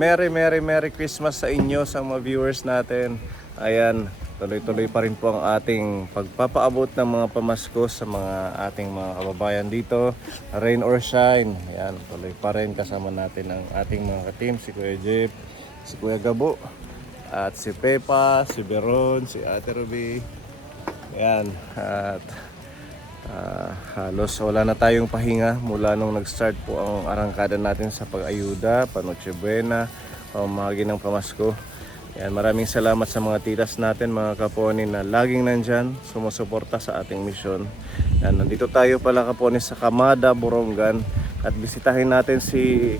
Merry Christmas sa inyo, sa mga viewers natin. Ayan, tuloy-tuloy pa rin po ang ating pagpapaabot ng mga pamasko sa mga ating mga kababayan dito. Rain or shine, ayan, tuloy pa rin kasama natin ang ating mga ka-team. Si Kuya Jeep, si Kuya Gabo, at si Pepa, si Beron, si Ate Ruby. Ayan, at halos wala na tayong pahinga mula nung nag-start po ang arangkada natin sa pag-ayuda, Noche Buena, pamahagi ng pamasko. Yan, maraming salamat sa mga titas natin, mga kaponi na laging nandyan, sumusuporta sa ating misyon. Yan, nandito tayo pala kaponi sa Kamada, Borongan, at bisitahin natin si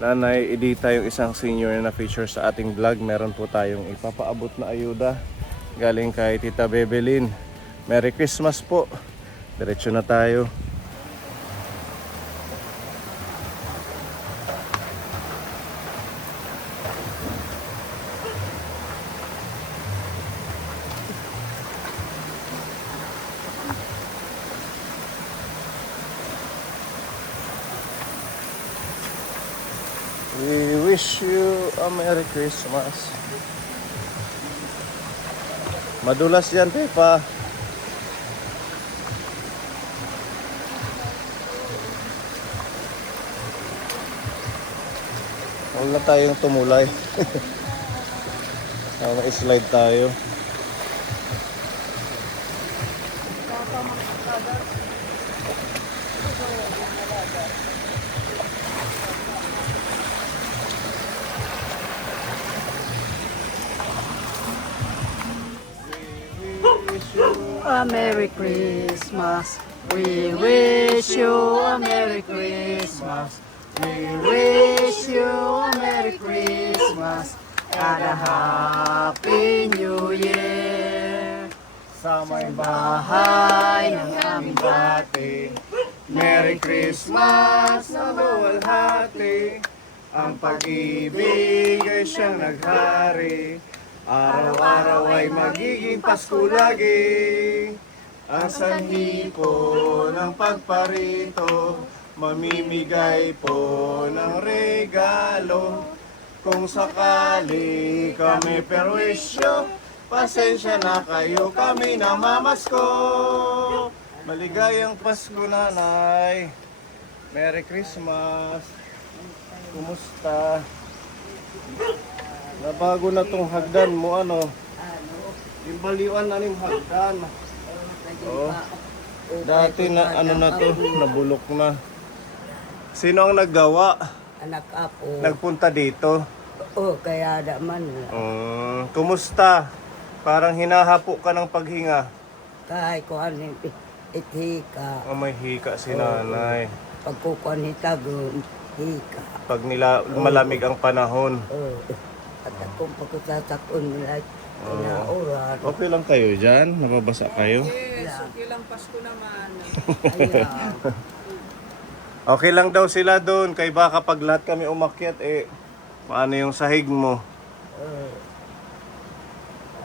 Nanay Edita, yung isang senior na feature sa ating vlog. Meron po tayong ipapaabot na ayuda galing kay Tita Bebelin. Merry Christmas po. Diretso na tayo. We wish you a Merry Christmas. Madulas yan, Pepa. Wala tayong tumulay. Slide tayo. A Merry Christmas. We wish you a Merry Christmas. We wish you a Merry Christmas and a Happy New Year. Sa may Bahay ng aming bati, Merry Christmas na luwalhati. Ang pag-ibig ay siyang naghari. Araw-araw ay magiging Pasko lagi. Ang sanhi po ng pagparito, mamimigay po ng regalo. Kung sakali kami perwisyo, pasensya na kayo, kami namamasko. Maligayang Pasko, Nanay. Merry Christmas. Kumusta? Nabago na tong hagdan mo, ano? Yung baliwan na ning hagdan. Oh. Dati na ano na to, nabulok na. Sino ang naggawa? Anak apo. Nagpunta dito. Oo, kaya naman. Kumusta? Parang hinahapo ka ng paghinga. Kahit ko ano hika. Oh, may hika si Nanay. Pagkukuhan ni Tagon, hika. Pag malamig ang panahon. Oo. At akong pagkasasakon nila, inauran. Okay lang kayo dyan? Nababasa kayo? Yes, okay lang Pasko naman. Ayan. Okay lang daw sila doon. Kay baka pag lahat kami umakyat, paano yung sahig mo?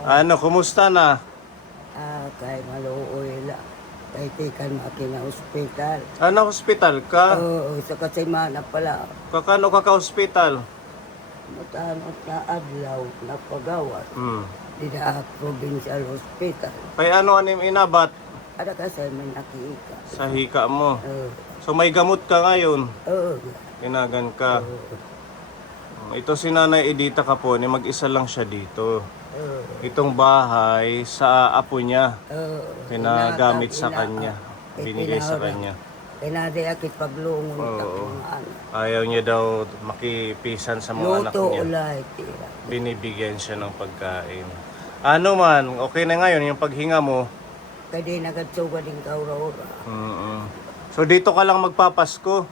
Ano, kumusta na? Kay maluoy la. Kay tikan makina ospital. Ano, hospital ka? Oo, sa kasimana pala. Kakano ka ka-hospital? Matanot na adlaw na pagawat. Dida provincial hospital. Kay ano anim inabat? Ada kasi may nakika. Sa hika mo. Oo. So may gamot ka ngayon? Oo. Tinagan ka. Ito si Nanay Edita Capone, mag-isa lang siya dito. Itong bahay sa apo niya. Pinagamit sa kanya. Binigay sa kanya. Pinadi akit paglungon Oo. ano. Ayaw niya daw makipisan sa mga anak Luto niya. ulay tira. Binibigyan siya ng pagkain. Ano man, okay na ngayon yung paghinga mo. Kaya di nagatsuga din kaura-ura. So dito ka lang magpapasko.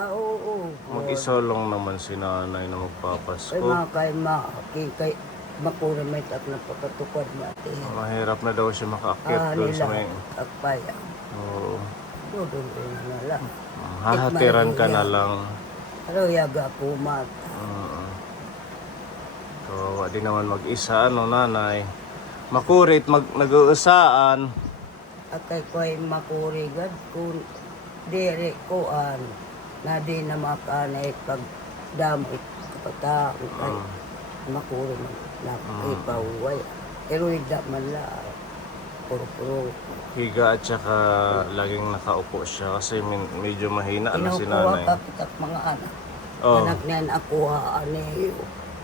Oo. Mag-isolong naman si Nanay na Kay magpapasko. mga kay makura may tak na pagkatukod natin. Mahirap na daw siya makaakyat doon sa may... Agpaya. Oo. Doon na lang. Hahatiran ka na lang. Pero yaga pumat. So, di naman mag-isa, ano, Nanay. Makurit, nag-uusaan. At kay ko'y makurigad kung dire koan na di na makanay pag damit pata kay makuro man na ipaway. Pero hindi man la puro-puro. Higa at saka laging nakaupo siya kasi medyo mahina na si Kinukuha nanay. ka pitak mga anak. Oh. Anak niya nakuha niyo.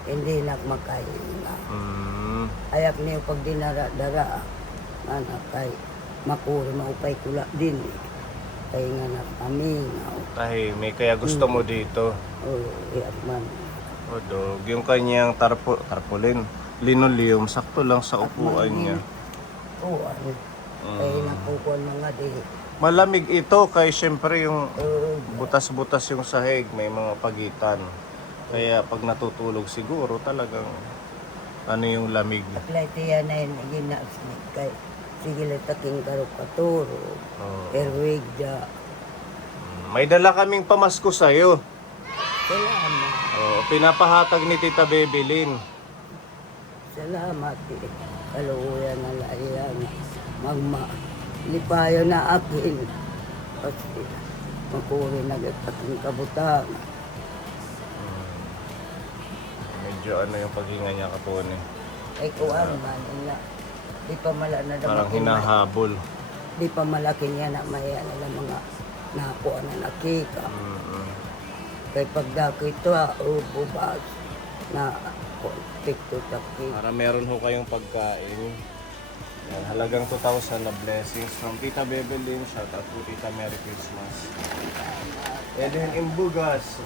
Hindi nagmakahinga. Mm. Ayak niyo pag dinara-dara. Anak kay makuro maupay tula din. Kaya nga na kami. Tahimik, kaya gusto mo dito. Iyak man. O dog, yung kanyang tarpaulin, linoleum, sakto lang sa upuan niya. Oo, ano. Kaya nakukuha mga di. Malamig ito kay syempre yung butas-butas yung sahig, may mga pagitan. Kaya pag natutulog siguro talagang ano yung lamig. Aklay tiya na yun, ginasmit kay sige lang taking karo katuro. Oo. Erwig da. May dala kaming pamasko sa'yo. Salamat. Pinapahatag ni Tita Bebelin. Salamat. Kaluuyan na layan. Magma. Lipayo na akin. Kasi makuri nagtaking kabutang. Medyo ano yung paghinga niya kapone. Ay kuwan man. Ina. Di pa mala na Parang damakin. hinahabol. Di pa malaki niya na may ano na mga nakuha na nakika. Kay pagdako ito ububas na tikto taki. Para meron ho kayong pagkain. Yan, halagang 2,000 na blessings from Tita Bebelin. Shout out to Tita Merry Christmas. Eden Imbugas.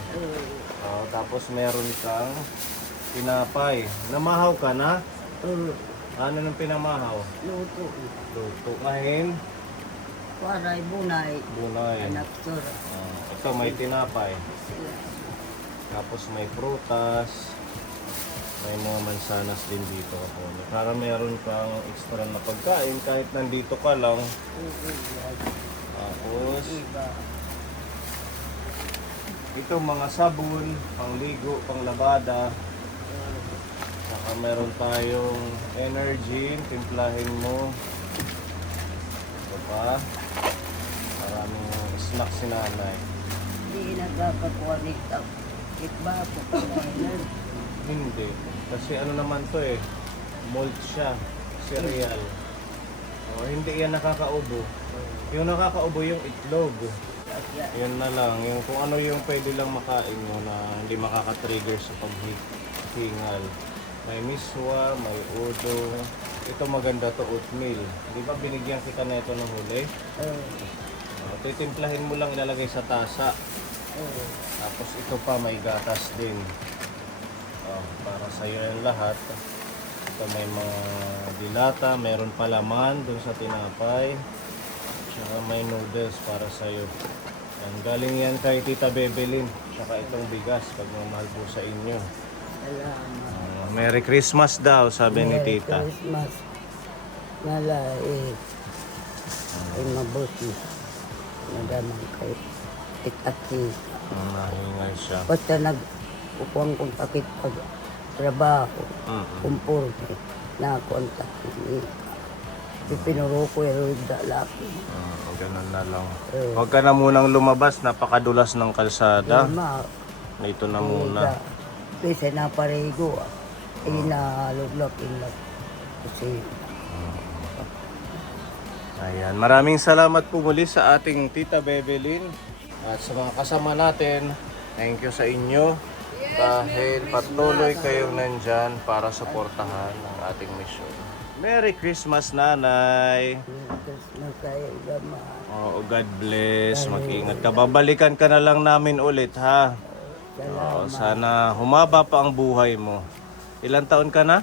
Tapos meron kang tinapay. Namahaw ka na? Ano nang pinamahaw? Luto. Luto. Ngayon, Waray bunay. bunay. Anak sura. Ito may tinapay. Tapos may prutas. May mga mansanas din dito ako. Para meron kang extra na pagkain kahit nandito ka lang. Tapos ito mga sabon, pangligo, panglabada. Saka meron tayong energy, timplahin mo. Ito pa. Maraming snack si nanay. Hindi nagkakakuha nito. Ikba po kailan. Hindi. Kasi ano naman to eh. Malt siya. Cereal. Hindi yan nakakaubo. Yung nakakaubo yung itlog. Yun na lang. Yung kung ano yung pwede lang makain mo na hindi makaka-trigger sa paghingal. May miswa, may udo. Ito maganda to, oatmeal. Di ba binigyan kita na ito ng huli? Titimplahin mo lang, ilalagay sa tasa. Tapos ito pa may gatas din. Para sa iyo yung lahat. Ito may mga dilata, mayroon pa laman dun sa tinapay. Tsaka may noodles para sa iyo. Galing yan kay Tita Bebelin. Tsaka itong bigas, pagmamahal po sa inyo. Salamat. Merry Christmas daw, sabi ni Merry Tita. Christmas. Nalait. Ay mabuti. Nagaman kay tikaki. Nahingal siya. Basta nag-upang kong takit pag trabaho. Kumpurme. Na-contact ni Pinuro ko yung dalaki. Ganun na lang. Huwag ka na munang lumabas, napakadulas ng kalsada. Ito na muna. Kasi naparego. Inaluglak inlag. Kasi Ayan, maraming salamat po muli sa ating Tita Bebelin at sa mga kasama natin. Thank you sa inyo dahil patuloy kayong nandyan para suportahan ang ating misyon. Merry Christmas, Nanay! Christmas kayo gaman. Oo, God bless. Mag-ingat ka. Babalikan ka na lang namin ulit, ha? Oo, sana humaba pa ang buhay mo. Ilang taon ka na?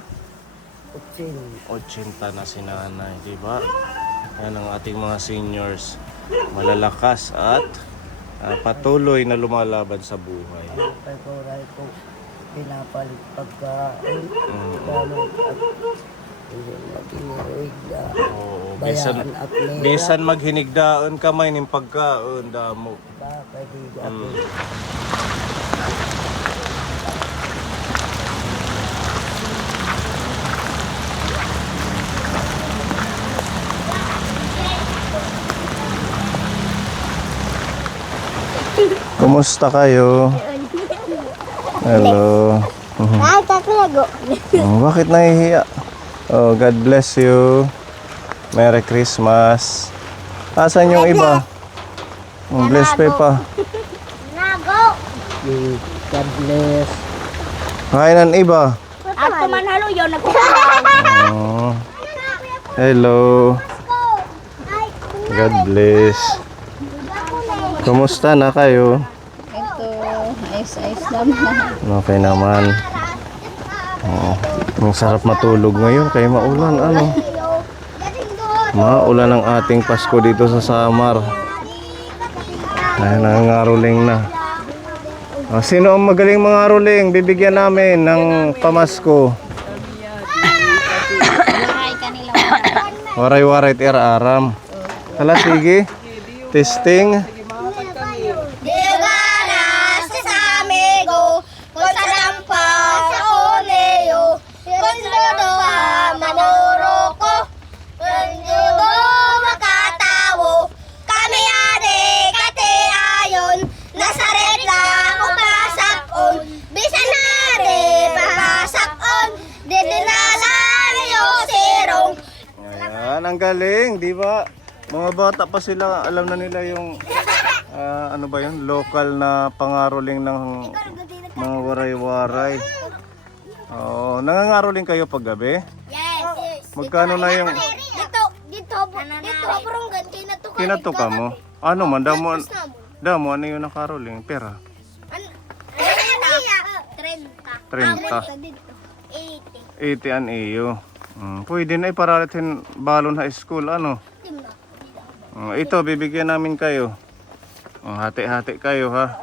80 na si Nanay, di ba? Yan ang ating mga seniors. Malalakas at patuloy na lumalaban sa buhay. Kay Koray ko pinapalit pagkain. Gano'n at maghinirigda. Oo, Bayaan at nera. bisan maghinigdaon kamay ng pagkaon damo. Bakit di ako. Kumusta kayo? Hello. Bakit nahihiya? Oh, God bless you. Merry Christmas. Asan yung iba? Bless pa. God bless. Kainan iba? Ato man haluyo, nagkukulang. Oh. Hello. God bless. Kumusta na kayo? Ito, ayos-ayos naman. Okay naman. Oh. Ang sarap matulog ngayon kay maulan ano. Maulan ang ating Pasko dito sa Samar. Ay, nangangaroling na. Oh, sino ang magaling mga roling? Bibigyan namin ng pamasko. Maray kanila mga. Waray-waray tira-aram. Hala, sige. Testing. Ayan, ang galing, di ba? Mga bata pa sila, alam na nila yung ano ba yun, local na pangaroling ng mga waray-waray. Oo, nangangaroling kayo pag gabi? Yes. Magkano na yung Dito, baranggan, kinatukan. kinatuka mo? Ano man, damo, ano yung nakaroling? Pera? 30. 30. 80. 80 an iyo. Pwede na iparalitin balon high school, ano? Ito, bibigyan namin kayo. Hati-hati kayo, ha?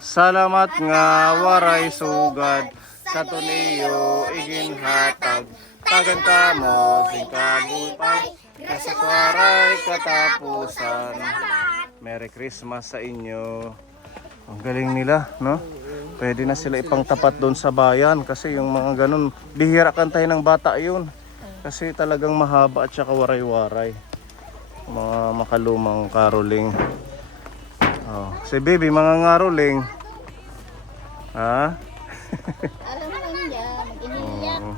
Salamat nga waray sugad sa tuniyo iginhatag tagan kamo sing kabupay kasaswaray katapusan. Merry Christmas sa inyo. Ang galing nila, no? Pwede na sila ipangtapat doon sa bayan kasi yung mga ganun, bihira kantay ng bata yun. Kasi talagang mahaba at saka waray-waray. Mga makalumang caroling. Oh, si baby mga ngaroling. Ha? Alam mo niya, mag-iniyak. Oo.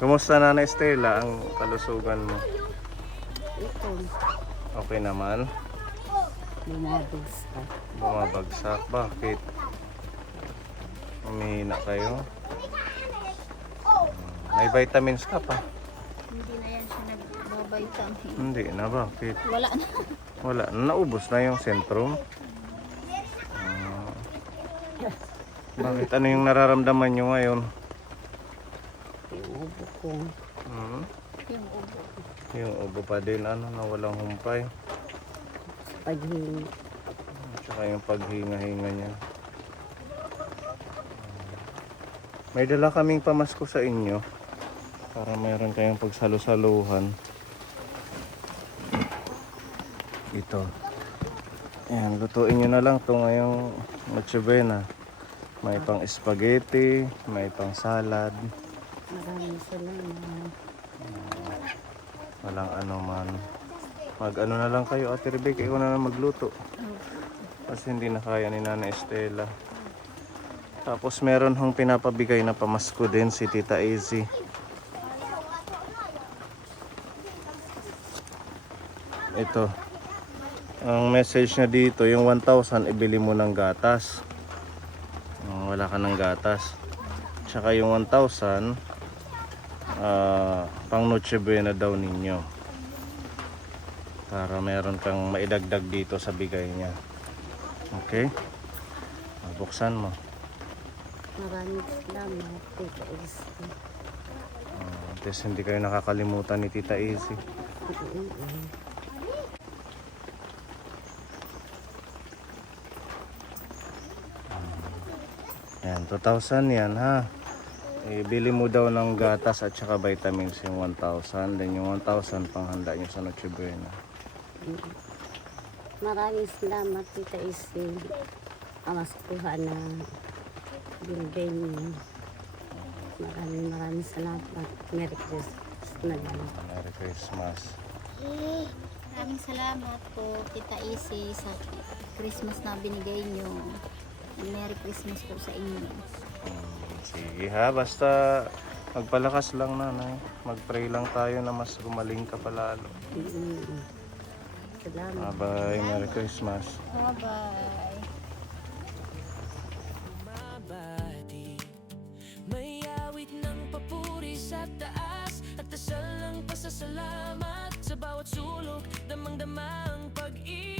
Kumusta na Estela ang kalusugan mo? Ito, Okay naman? bumabagsak. Bumabagsak. Bakit? Umihina kayo? May vitamins ka pa? Hindi na yan siya nagbabay-vitamin. Hindi na. Bakit? Wala na. Wala. Naubos na yung sentrum. Bakit? Ano yung nararamdaman nyo ngayon? Yung ubo ko. Hmm? Yung ubo. Yung ubo pa din. Ano? Na walang humpay. Paghingi. Tsaka yung paghinga-hinga niya. May dala kaming pamasko sa inyo. Para mayroon kayong pagsalo-saluhan. Ito. Ayan, lutuin nyo na lang ito ngayong Noche Buena. May pang spaghetti, may pang salad. Maraming salamat. Walang ano man. Mag-ano na lang kayo, Ate Rebecca, ikaw na lang magluto. Kasi hindi na kaya ni Nana Estela. Tapos meron hong pinapabigay na pamasko din si Tita Easy. Ito. Ang message niya dito, yung 1,000 ibili mo ng gatas. Wala ka ng gatas. Tsaka yung 1,000 pang Noche Buena daw ninyo. Para meron kang maidagdag dito sa bigay niya. Okay? Buksan mo. Maraming salamat, Tita Elsie. Tapos hindi kayo nakakalimutan ni Tita Easy. Yan, 2,000 yan ha. Bili mo daw ng gatas at saka vitamins yung 1,000. Then yung 1,000 panghanda nyo sa Noche Buena. Maraming salamat, Tita Elsie. Amas kuha na binigay niyo. Maraming salamat. Merry Christmas na lang. Merry Christmas. Maraming salamat po, Tita Isi, sa Christmas na binigay nyo. Merry Christmas po sa inyo. Sige ha, basta magpalakas lang nanay. Mag-pray lang tayo na mas gumaling ka palalo. Salamat. Bye, Merry Christmas. Bye-bye. Mabati, may awit ng papuri sa taas at dasal ng pasasalamat sa bawat sulok, damang-damang pag-ibig.